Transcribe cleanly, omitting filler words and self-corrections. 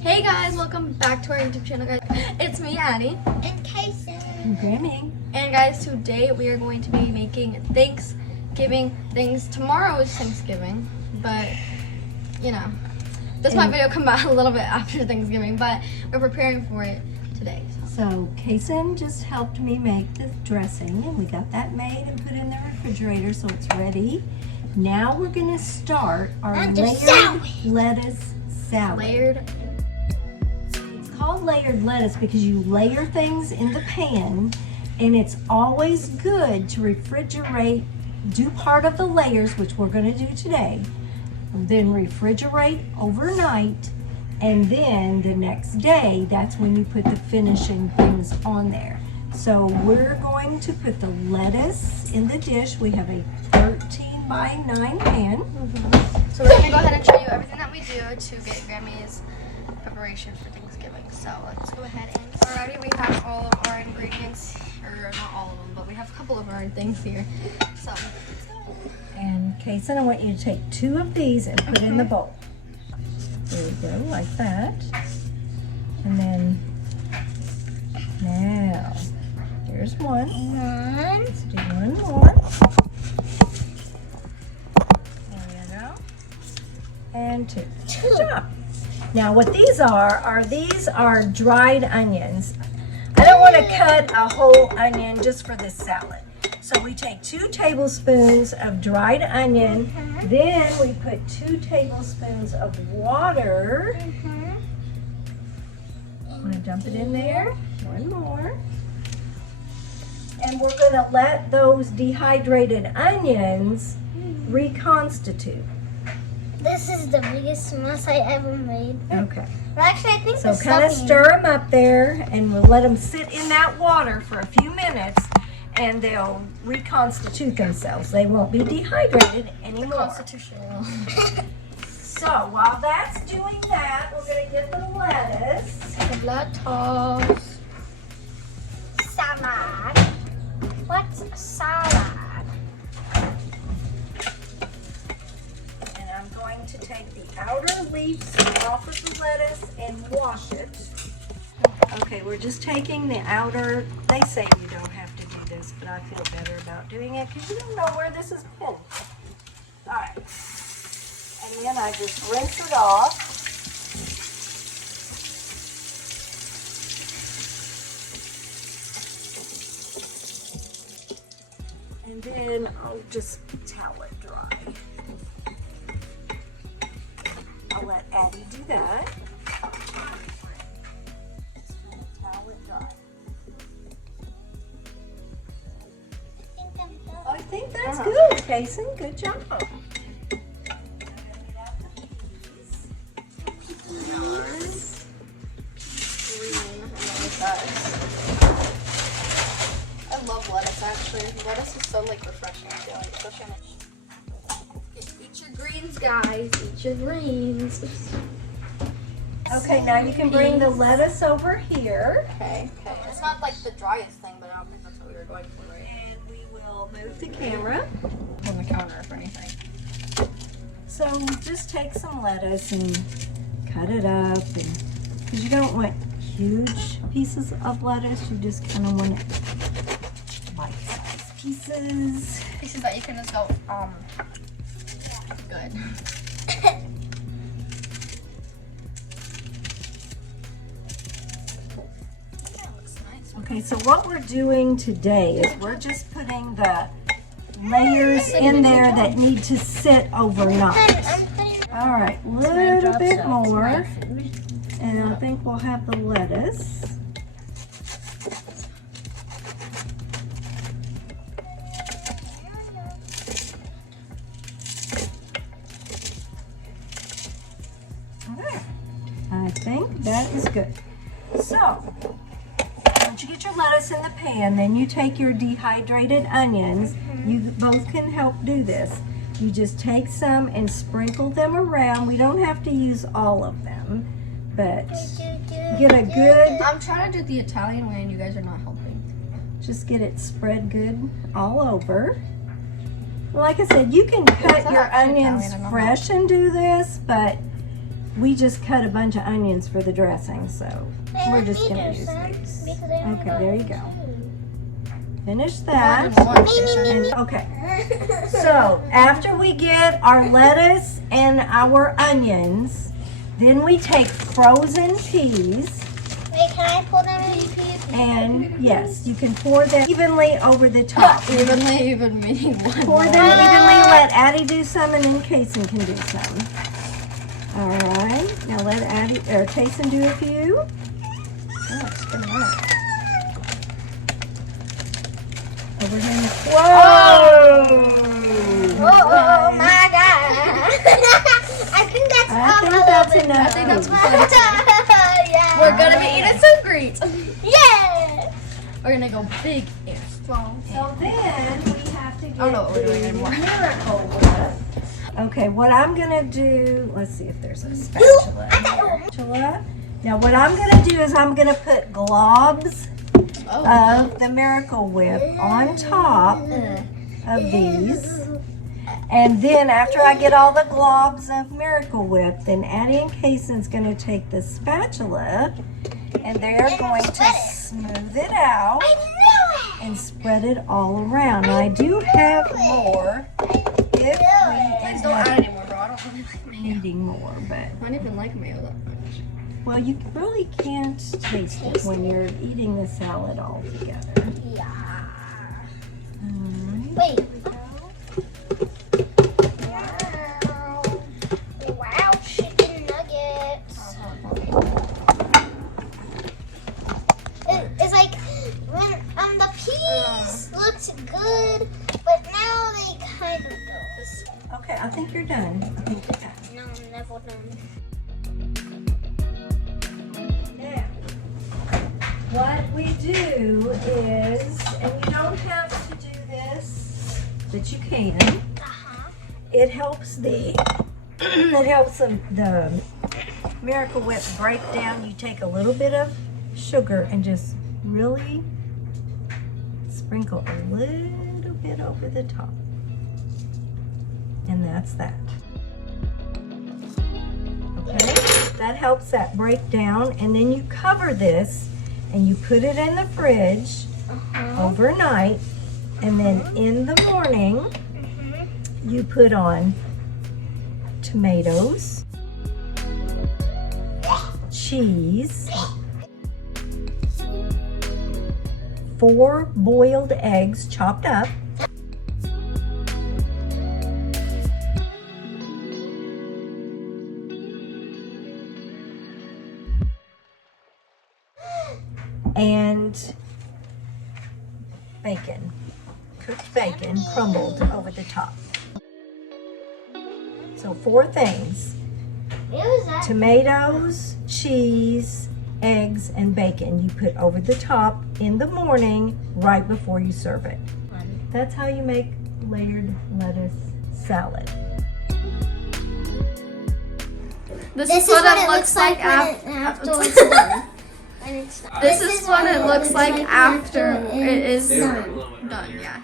Hey guys, welcome back to our YouTube channel, guys. It's me, Addie. And Kaysen. And Grammy. And guys, today we are going to be making Thanksgiving things. Tomorrow is Thanksgiving, but you know, this might video come out a little bit after Thanksgiving, but we're preparing for it today. So Kaysen just helped me make the dressing, and we got that made and put in the refrigerator so it's ready. Now we're gonna start our layered lettuce salad. It's called layered lettuce because you layer things in the pan, and it's always good to refrigerate, do part of the layers, which we're gonna do today, then refrigerate overnight, and then the next day, that's when you put the finishing things on there. So we're going to put the lettuce in the dish. We have a 13 by 9 pan. So we're gonna go ahead and show you everything that we do to get Grammy's preparation for Thanksgiving. So let's go ahead and already we have all of our ingredients, or not all of them, but we have a couple of our things here. So let's go. And Kaysen, I want you to take 2 of these and put in the bowl. There we go, like that. And then, now, here's one. Let's do one more. There we go. And 2. Good job. Now what these are dried onions. I don't want to cut a whole onion just for this salad. So we take 2 tablespoons of dried onion, then we put 2 tablespoons of water. I'm going to dump it in there. One more. And we're going to let those dehydrated onions reconstitute. This is the biggest mess I ever made. Okay. Well, actually, I think So kind of stir them up there, and we'll let them sit in that water for a few minutes, and they'll reconstitute themselves. They won't be dehydrated anymore. Constitutional. So while that's doing that, we're going to get the lettuce. The blood toss. Salad. What's a salad? And I'm going to take the outer leaves off of the lettuce and wash it. Okay, we're just taking the outer. They say you don't have to do this, but I feel better about doing it because you don't know where this is pinned. All right. And then I just rinse it off. And then I'll just towel it dry. I'll let Addie do that. Towel it dry. I think that's good, Kaysen. Good job. I love lettuce, actually. Lettuce is so like refreshing. I feel like so eat your greens, guys. Eat your greens. Okay, now you can bring the lettuce over here. Okay. It's not like the driest thing, but I don't think that's what we were going for, right? And we will move the camera. On the counter, if anything. So just take some lettuce and cut it up, and because you don't want huge pieces of lettuce, you just kind of want it bite-sized pieces. Pieces that you can just go, good. That looks nice. Okay, so what we're doing today is we're just putting the layers in there that need to sit overnight. All right, a little bit more, and I think we'll have the lettuce. Okay, I think that is good. So, once you get your lettuce in the pan, then you take your dehydrated onions. You both can help do this. You just take some and sprinkle them around. We don't have to use all of them, but get a good, I'm trying to do the Italian way and you guys are not helping. just get it spread good all over. Like I said, you can cut your onions fresh and do this, but we just cut a bunch of onions for the dressing, so we're just gonna use these. Okay, there you go. Finish that. And, okay, so after we get our lettuce and our onions, then we take frozen peas. Wait, can I pull them in? And yes, you can pour them evenly over the top. Evenly, even meaning one. Pour them evenly. Let Addie do some, and then Kaysen can do some. All right. Now let Addie or Kaysen do a few. Over here. Whoa! Oh my god! I think that's enough. I think that's yeah. We're gonna be eating soup greens. Yeah. We're gonna go big and strong. So then we have to get I don't know what we're doing anymore. Miracle Whip. Okay, what I'm gonna do, let's see if there's a spatula. Now what I'm gonna do is I'm gonna put globs of the Miracle Whip on top of these. And then after I get all the globs of Miracle Whip, then Addie and Kaysen's gonna take the spatula and they're going to smooth it out and spread it all around. Now I do have more if we Please don't add any more, bro. I don't really like mayo. needing more, but I don't even like mayo that much. well, you really can't taste it when you're eating the salad all together. Yeah. Alright. Wait. Wow, chicken nuggets. It's like when the peas looked good, but now they kind of don't. Okay, I think you're done. I think you're done. No, I'm never done. Now, what we do is, and you don't have to do this, but you can. It helps the the Miracle Whip break down. You take a little bit of sugar and just really sprinkle a little bit over the top. And that's that. Okay, that helps that break down. And then you cover this and you put it in the fridge overnight. And then in the morning, you put on tomatoes, cheese, 4 boiled eggs chopped up, and bacon, cooked bacon crumbled over the top. So 4 things: tomatoes, cheese, eggs, and bacon you put over the top in the morning right before you serve it. That's how you make layered lettuce salad. This is what it looks like after it's done. This is what it looks like after it is done, yeah.